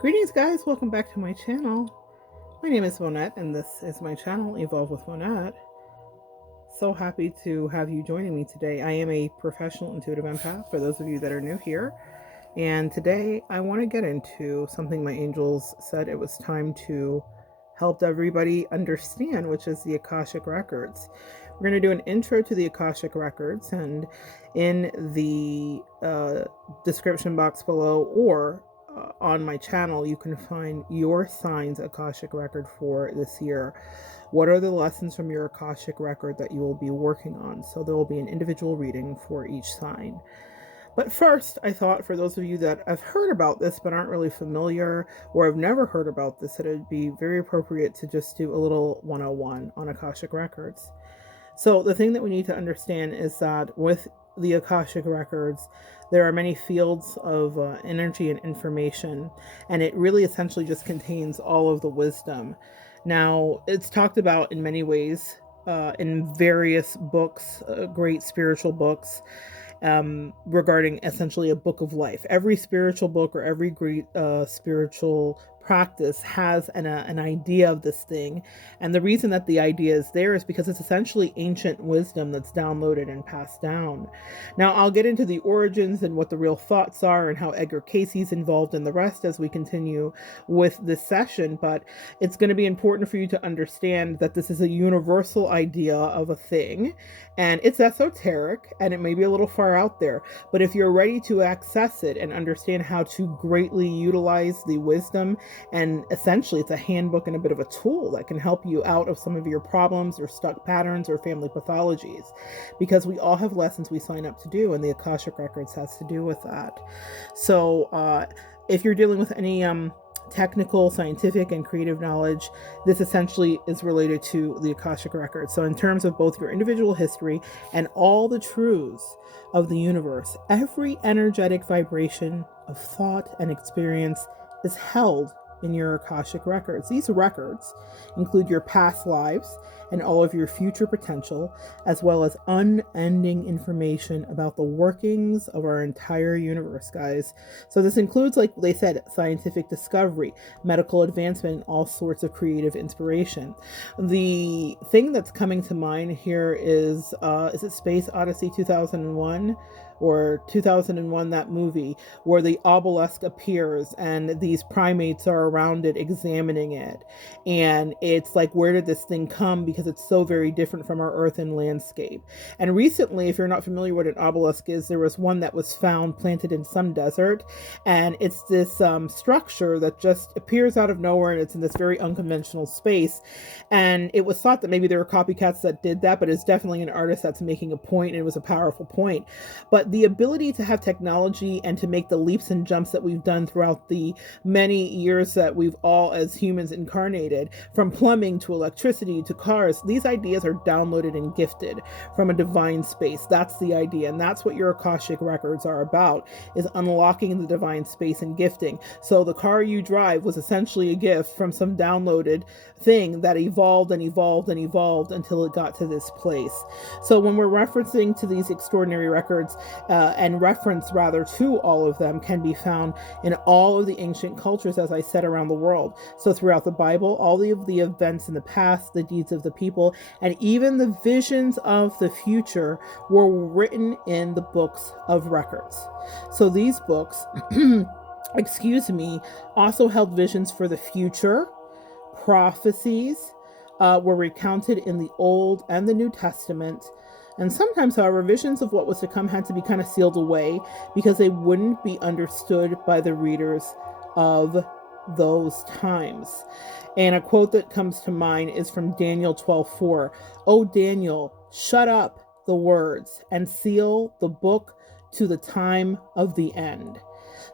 Greetings guys, welcome back to my channel. My name is Monette and this is my channel, Evolve with Monette. So happy to have you joining me today. I am a professional intuitive empath for those of you that are new here. And today I want to get into something my angels said it was time to help everybody understand, which is the Akashic Records. We're going to do an intro to the Akashic Records, and in the description box below or on my channel, you can find your sign's Akashic record for this year. What are the lessons from your Akashic record that you will be working on? So there will be an individual reading for each sign. But first, I thought for those of you that have heard about this but aren't really familiar or have never heard about this, that it would be very appropriate to just do a little 101 on Akashic records. So the thing that we need to understand is that with the Akashic records, there are many fields of energy and information, and it really essentially just contains all of the wisdom. Now, it's talked about in many ways in various books, great spiritual books, regarding essentially a book of life. Every spiritual book or every great spiritual practice has an idea of this thing, and the reason that the idea is there is because it's essentially ancient wisdom that's downloaded and passed down. Now I'll get into the origins and what the real thoughts are and how Edgar Cayce's involved in the rest as we continue with this session, but it's going to be important for you to understand that this is a universal idea of a thing, and it's esoteric and it may be a little far out there, but if you're ready to access it and understand how to greatly utilize the wisdom, and essentially it's a handbook and a bit of a tool that can help you out of some of your problems or stuck patterns or family pathologies, because we all have lessons we sign up to do, and the Akashic Records has to do with that. So if you're dealing with any technical, scientific, and creative knowledge, this essentially is related to the Akashic Records. So in terms of both your individual history and all the truths of the universe, every energetic vibration of thought and experience is held in your Akashic records. These records include your past lives and all of your future potential, as well as unending information about the workings of our entire universe, guys. So this includes, like they said, scientific discovery, medical advancement, and all sorts of creative inspiration. The thing that's coming to mind here is it Space Odyssey 2001? Or 2001, that movie where the obelisk appears and these primates are around it examining it, and it's like, where did this thing come, because it's so very different from our earth and landscape. And recently, if you're not familiar with what an obelisk is, there was one that was found planted in some desert, and it's this structure that just appears out of nowhere, and it's in this very unconventional space, and it was thought that maybe there were copycats that did that, but it's definitely an artist that's making a point, and it was a powerful point. But the ability to have technology and to make the leaps and jumps that we've done throughout the many years that we've all as humans incarnated, from plumbing to electricity to cars, these ideas are downloaded and gifted from a divine space. That's the idea, and that's what your Akashic records are about, is unlocking the divine space and gifting. So the car you drive was essentially a gift from some downloaded thing that evolved and evolved and evolved until it got to this place. So when we're referencing to these extraordinary records, and reference rather to all of them, can be found in all of the ancient cultures, as I said, around the world. So throughout the Bible, all of the events in the past, the deeds of the people, and even the visions of the future were written in the books of records. So these books, excuse me, also held visions for the future. Prophecies were recounted in the Old and the New Testament. And sometimes, however, visions of what was to come had to be kind of sealed away because they wouldn't be understood by the readers of those times. And a quote that comes to mind is from Daniel 12:4. "O Daniel, shut up the words and seal the book to the time of the end."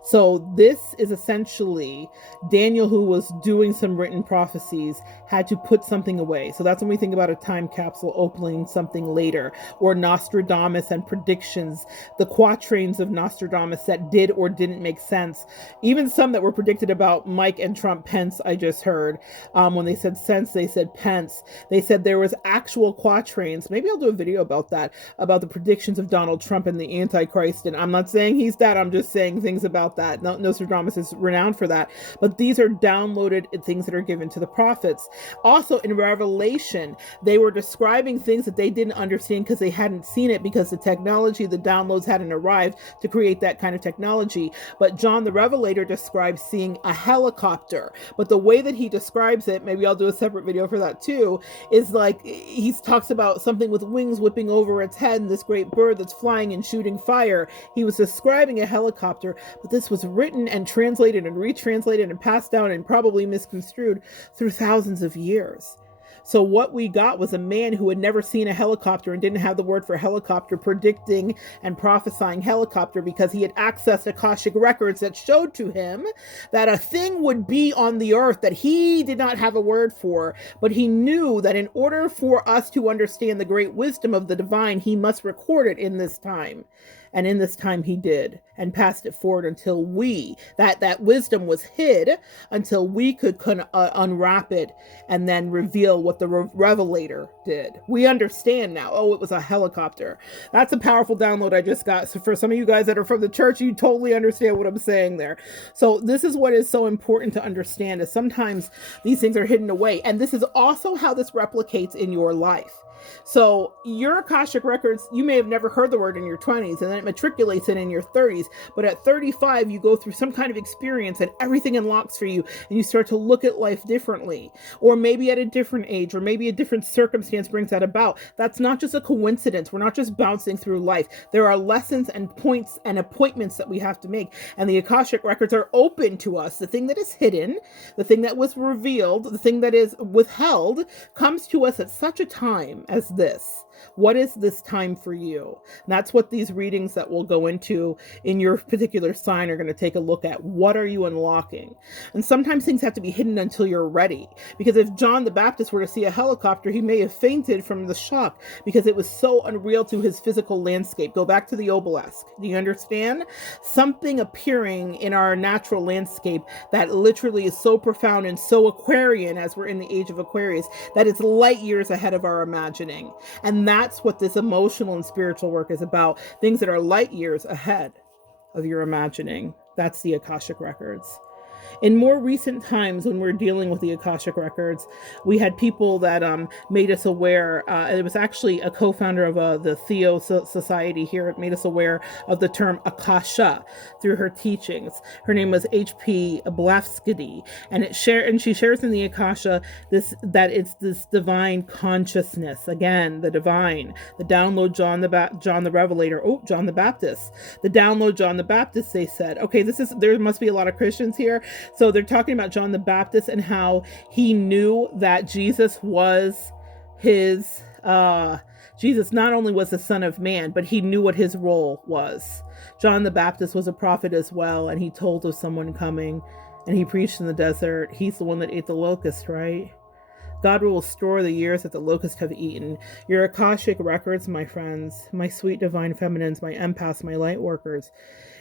So this is essentially Daniel, who was doing some written prophecies, had to put something away. So that's when we think about a time capsule opening something later, or Nostradamus and predictions, the quatrains of Nostradamus that did or didn't make sense. Even some that were predicted about Mike and Trump Pence, I just heard. When they said sense, they said Pence. They said there was actual quatrains. Maybe I'll do a video about that, about the predictions of Donald Trump and the Antichrist. And I'm not saying he's that. I'm just saying things about about that. Nostradamus is renowned for that. But these are downloaded things that are given to the prophets. Also in Revelation, they were describing things that they didn't understand because they hadn't seen it, because the technology, the downloads hadn't arrived to create that kind of technology. But John the Revelator describes seeing a helicopter. But the way that he describes it, maybe I'll do a separate video for that too, is like he talks about something with wings whipping over its head and this great bird that's flying and shooting fire. He was describing a helicopter, but this was written and translated and retranslated and passed down and probably misconstrued through thousands of years. So what we got was a man who had never seen a helicopter and didn't have the word for helicopter, predicting and prophesying helicopter because he had accessed Akashic records that showed to him that a thing would be on the earth that he did not have a word for, but he knew that in order for us to understand the great wisdom of the divine, he must record it in this time. And in this time he did, and passed it forward until that wisdom was hid until we could unwrap it and then reveal what the revelator did. We understand now. Oh, it was a helicopter. That's a powerful download I just got. So for some of you guys that are from the church, you totally understand what I'm saying there. So this is what is so important to understand, is sometimes these things are hidden away. And this is also how this replicates in your life. So your Akashic records, you may have never heard the word in your 20s, and then it matriculates it in your 30s. But at 35, you go through some kind of experience and everything unlocks for you, and you start to look at life differently. Or maybe at a different age, or maybe a different circumstance brings that about. That's not just a coincidence. We're not just bouncing through life. There are lessons and points and appointments that we have to make. And the Akashic records are open to us. The thing that is hidden, the thing that was revealed, the thing that is withheld comes to us at such a time as this. What is this time for you? And that's what these readings that we'll go into in your particular sign are going to take a look at. What are you unlocking? And sometimes things have to be hidden until you're ready. Because if John the Baptist were to see a helicopter, he may have fainted from the shock because it was so unreal to his physical landscape. Go back to the obelisk. Do you understand? Something appearing in our natural landscape that literally is so profound and so Aquarian, as we're in the age of Aquarius, that it's light years ahead of our imagining. And that's what this emotional and spiritual work is about. Things that are light years ahead of your imagining. That's the Akashic records. In more recent times, when we're dealing with the Akashic records, we had people that made us aware. It was actually a co-founder of the Theo Society here. It made us aware of the term Akasha through her teachings. Her name was H.P. Blavatsky, and she shares in the Akasha that it's this divine consciousness. Again, the divine, the download John the Revelator. Oh, John the Baptist, the download John the Baptist. They said, okay, there must be a lot of Christians here. So they're talking about John the Baptist and how he knew that Jesus was Jesus not only was the Son of Man, but he knew what his role was. John the Baptist was a prophet as well, and he told of someone coming, and he preached in the desert. He's the one that ate the locust, right? God will restore the years that the locusts have eaten. Your Akashic records, my friends, my sweet divine feminines, my empaths, my light workers,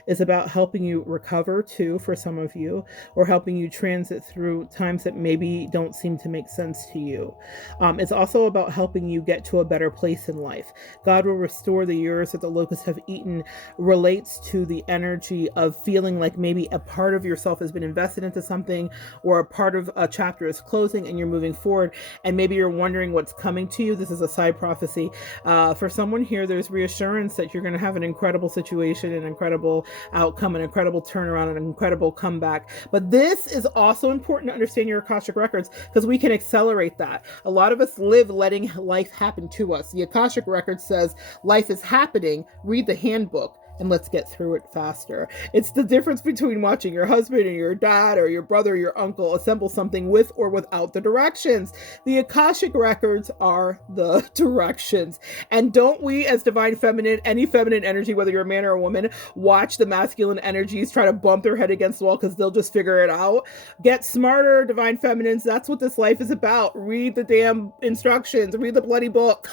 is about helping you recover too, for some of you, or helping you transit through times that maybe don't seem to make sense to you. It's also about helping you get to a better place in life. God will restore the years that the locusts have eaten relates to the energy of feeling like maybe a part of yourself has been invested into something, or a part of a chapter is closing and you're moving forward, and maybe you're wondering what's coming to you. This is a side prophecy. For someone here, there's reassurance that you're going to have an incredible situation, an incredible outcome, an incredible turnaround, an incredible comeback. But this is also important to understand your Akashic records, because we can accelerate that. A lot of us live letting life happen to us. The Akashic record says life is happening. Read the handbook and let's get through it faster. It's the difference between watching your husband or your dad or your brother or your uncle assemble something with or without the directions. The Akashic records are the directions. And don't we, as divine feminine, any feminine energy, whether you're a man or a woman, watch the masculine energies try to bump their head against the wall because they'll just figure it out? Get smarter, divine feminines. That's what this life is about. Read the damn instructions. Read the bloody book.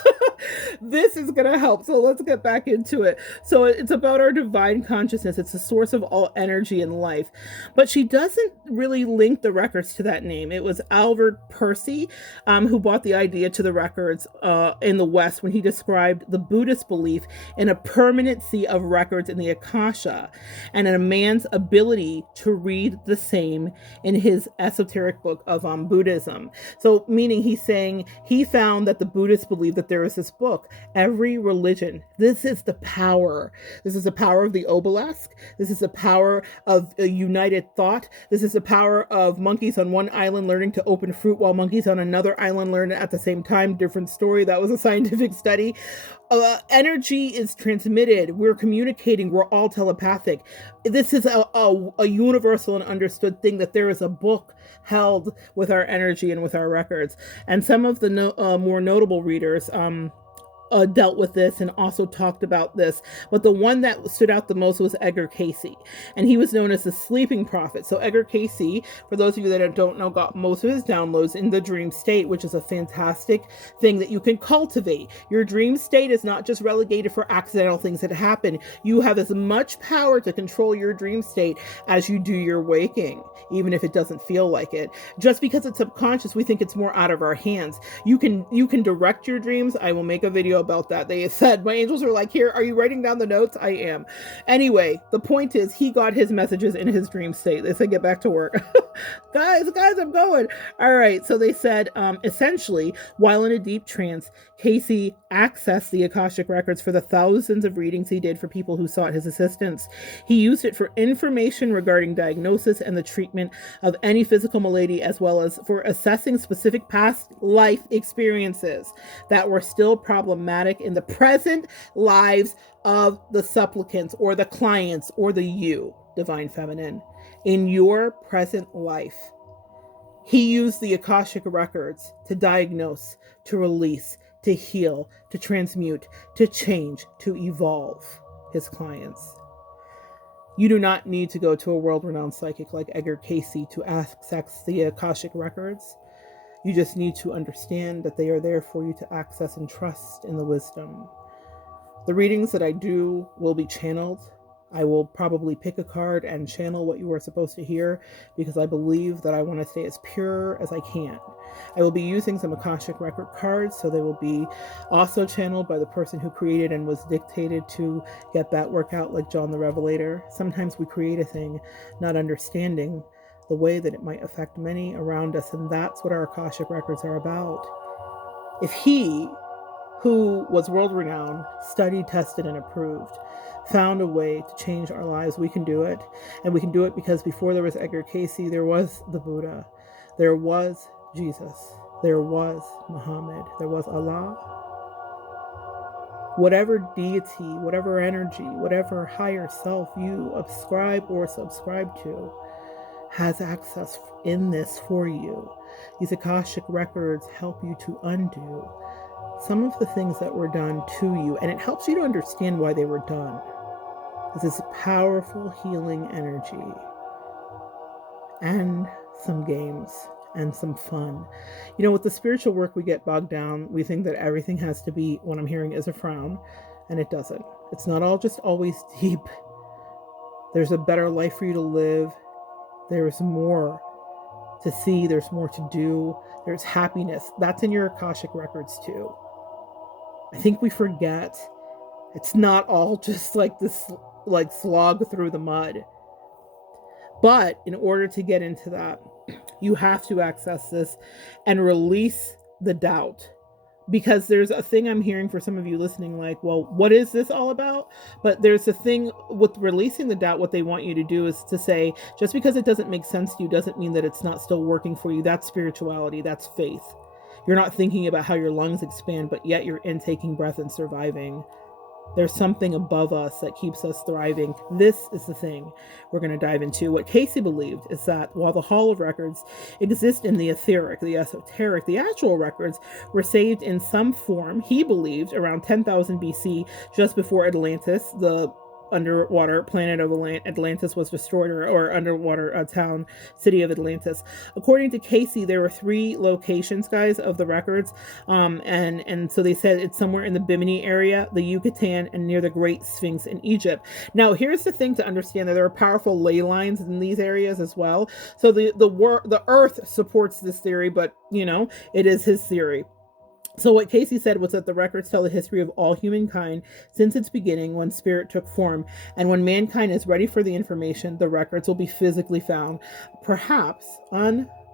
This is going to help. So let's get back into it. So it's about about our divine consciousness. It's the source of all energy in life. But she doesn't really link the records to that name. It was Albert Percy who brought the idea to the records in the West when he described the Buddhist belief in a permanency of records in the Akasha and in a man's ability to read the same in his esoteric book of Buddhism. So meaning he's saying he found that the Buddhists believe that there is this book. Every religion, this is the power. This is the power of the obelisk. This is the power of a united thought. This is the power of monkeys on one island learning to open fruit while monkeys on another island learn at the same time. Different story. That was a scientific study. Energy is transmitted. We're communicating. We're all telepathic. This is a universal and understood thing, that there is a book held with our energy and with our records. And some of the more notable readers dealt with this and also talked about this. But the one that stood out the most was Edgar Cayce. And he was known as the sleeping prophet. So Edgar Cayce, for those of you that don't know, got most of his downloads in the dream state, which is a fantastic thing that you can cultivate. Your dream state is not just relegated for accidental things that happen. You have as much power to control your dream state as you do your waking, even if it doesn't feel like it. Just because it's subconscious, we think it's more out of our hands. You can direct your dreams. I will make a video about that. They said, my angels were like, here, are you writing down the notes? I am. Anyway, the point is, he got his messages in his dream state. They said, get back to work. guys, I'm going. All right. So they said, essentially, while in a deep trance, Cayce accessed the Akashic records for the thousands of readings he did for people who sought his assistance. He used it for information regarding diagnosis and the treatment of any physical malady, as well as for assessing specific past life experiences that were still problematic in the present lives of the supplicants or the clients or the you, divine feminine, in your present life. He used the Akashic records to diagnose, to release, to heal, to transmute, to change, to evolve his clients. You do not need to go to a world-renowned psychic like Edgar Cayce to access the Akashic records. You just need to understand that they are there for you to access and trust in the wisdom. The readings that I do will be channeled. I will probably pick a card and channel what you are supposed to hear, because I believe that I want to stay as pure as I can. I will be using some Akashic record cards, so they will be also channeled by the person who created and was dictated to get that work out, like John the Revelator. Sometimes we create a thing not understanding the way that it might affect many around us, and that's what our Akashic records are about. If he, who was world-renowned, studied, tested, and approved, found a way to change our lives, we can do it. And we can do it because before there was Edgar Cayce, there was the Buddha, there was Jesus, there was Muhammad, there was Allah. Whatever deity, whatever energy, whatever higher self you ascribe or subscribe to has access in this for you. These Akashic records help you to undo some of the things that were done to you, and it helps you to understand why they were done. This is powerful healing energy, and some games and some fun. You know, with the spiritual work, we get bogged down. We think that everything has to be, what I'm hearing is a frown, and it doesn't. It's not all just always deep. There's a better life for you to live. There's more to see. There's more to do. There's happiness. That's in your Akashic records too. I think we forget it's not all just like this, like slog through the mud. But in order to get into that, you have to access this and release the doubt. Because there's a thing I'm hearing for some of you listening, like, well, what is this all about? But there's a thing with releasing the doubt. What they want you to do is to say, just because it doesn't make sense to you doesn't mean that it's not still working for you. That's spirituality. That's faith. You're not thinking about how your lungs expand, but yet you're intaking breath and surviving. There's something above us that keeps us thriving. This is the thing we're going to dive into. What Cayce believed is that while the Hall of Records exist in the etheric, the esoteric, the actual records were saved in some form, he believed, around 10,000 BC, just before Atlantis, the underwater planet of Atlantis was destroyed, or underwater town, city of Atlantis. According to Casey, there were 3 locations, guys, of the records. And so they said it's somewhere in the Bimini area, the Yucatan, and near the Great Sphinx in Egypt. Now, here's the thing to understand, that there are powerful ley lines in these areas as well. So the Earth supports this theory, but it is his theory. So what Casey said was that the records tell the history of all humankind since its beginning, when spirit took form, and when mankind is ready for the information, the records will be physically found, perhaps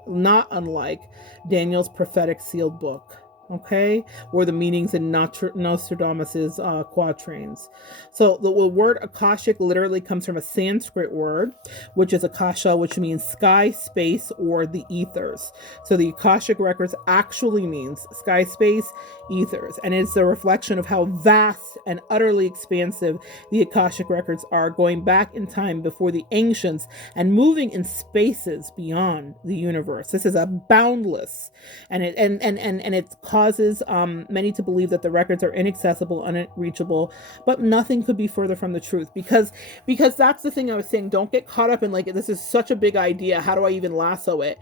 not unlike Daniel's prophetic sealed book. Okay, or the meanings in Nostradamus's quatrains. So the word Akashic literally comes from a Sanskrit word, which is Akasha, which means sky, space, or the ethers. So the Akashic records actually means sky, space, ethers, and it's a reflection of how vast and utterly expansive the Akashic records are, going back in time before the ancients and moving in spaces beyond the universe. This is a boundless, and it causes many to believe that the records are inaccessible, unreachable, but nothing could be further from the truth, because that's the thing I was saying. Don't get caught up in like, this is such a big idea, how do I even lasso it?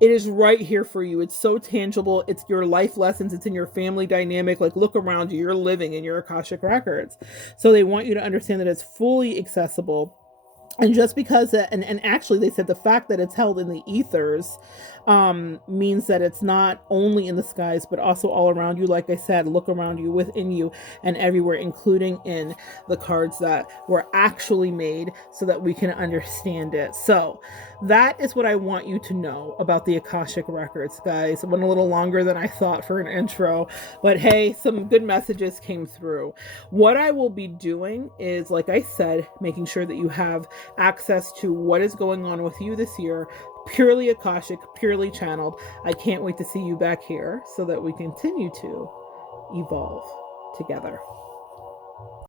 It is right here for you. It's so tangible. It's your life lessons. It's in your family dynamic. Like, look around you. You're living in your Akashic records. So they want you to understand that it's fully accessible. And just because and actually they said the fact that it's held in the ethers means that it's not only in the skies, but also all around you. Like I said, look around you, within you, and everywhere, including in the cards that were actually made, so that we can understand it. So that is what I want you to know about the Akashic records, guys. It went a little longer than I thought for an intro, but hey, some good messages came through. What I will be doing is, like I said, making sure that you have access to what is going on with you this year, purely Akashic, purely channeled. I can't wait to see you back here so that we continue to evolve together.